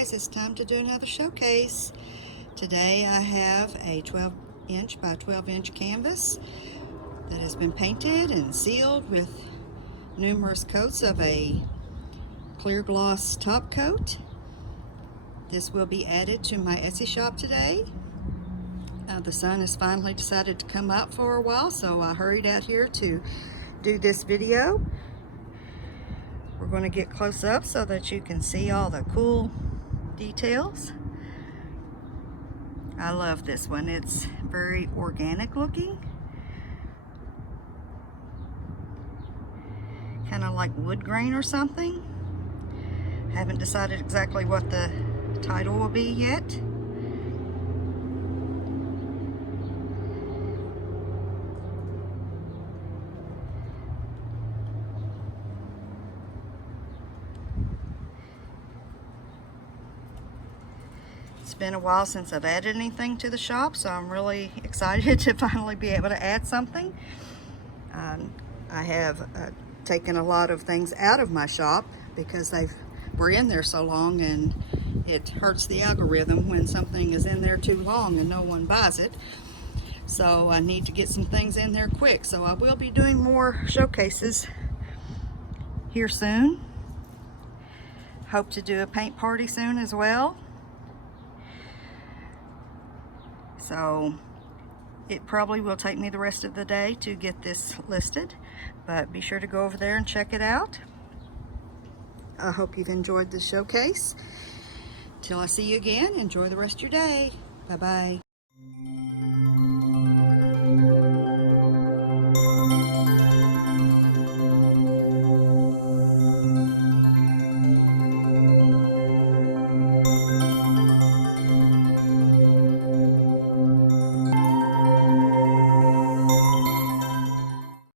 guys, it's time to do another showcase. Today I have a 12-inch by 12-inch canvas that has been painted and sealed with numerous coats of a clear gloss top coat. This will be added to my Etsy shop today. The sun has finally decided to come out for a while, so I hurried out here to do this video. We're going to get close up so that you can see all the cool details. I love this one. It's very organic looking. Kind of like wood grain or something. Haven't decided exactly what the title will be yet. It's been a while since I've added anything to the shop, so I'm really excited to finally be able to add something. I have taken a lot of things out of my shop because they were in there so long, and it hurts the algorithm when something is in there too long and no one buys it. So I need to get some things in there quick. So I will be doing more showcases here soon. Hope to do a paint party soon as well. So it probably will take me the rest of the day to get this listed, but be sure to go over there and check it out. I hope you've enjoyed this showcase. Till I see you again, enjoy the rest of your day. Bye-bye.